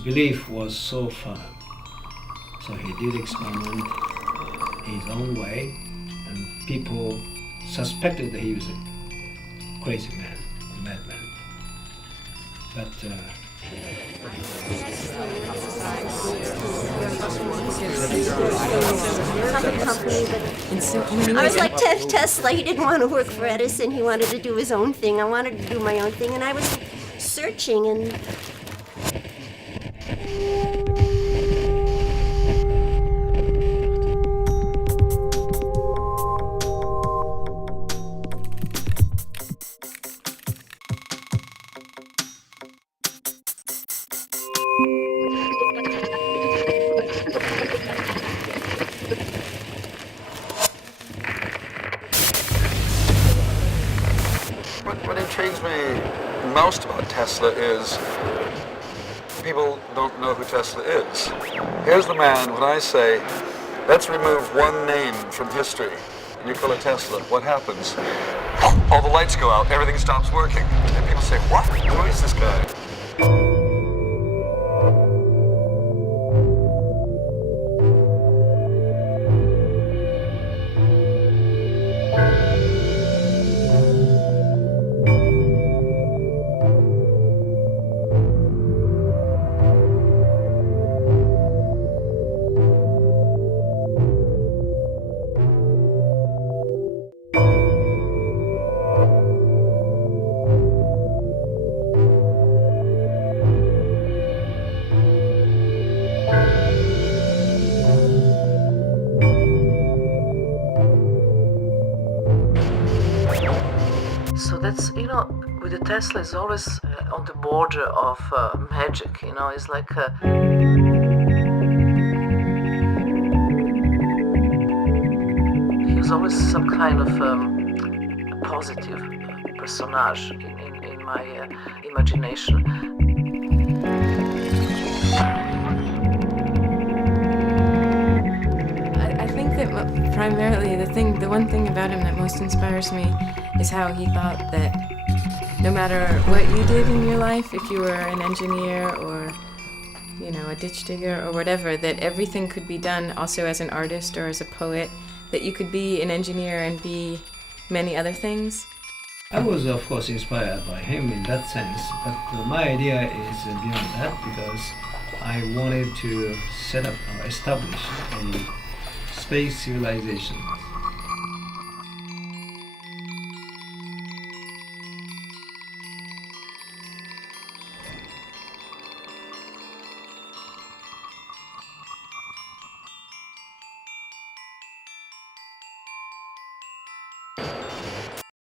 his belief was so firm. So he did experiment his own way, and people suspected that he was a crazy man, a madman. But I was like Tesla. He didn't want to work for Edison. He wanted to do his own thing. I wanted to do my own thing, and I was searching and. What intrigues me most about Tesla is people don't know who Tesla is. Here's the man, when I say, let's remove one name from history, and you call it Tesla, what happens? All the lights go out, everything stops working. And people say, what? Who is this guy? So that's, with the Tesla is always on the border of magic, it's like he was always some kind of positive personage in my imagination. I think that primarily the one thing about him that most inspires me is how he thought that no matter what you did in your life, if you were an engineer or, a ditch digger or whatever, that everything could be done also as an artist or as a poet, that you could be an engineer and be many other things. I was, of course, inspired by him in that sense, but my idea is beyond that, because I wanted to set up or establish a space civilization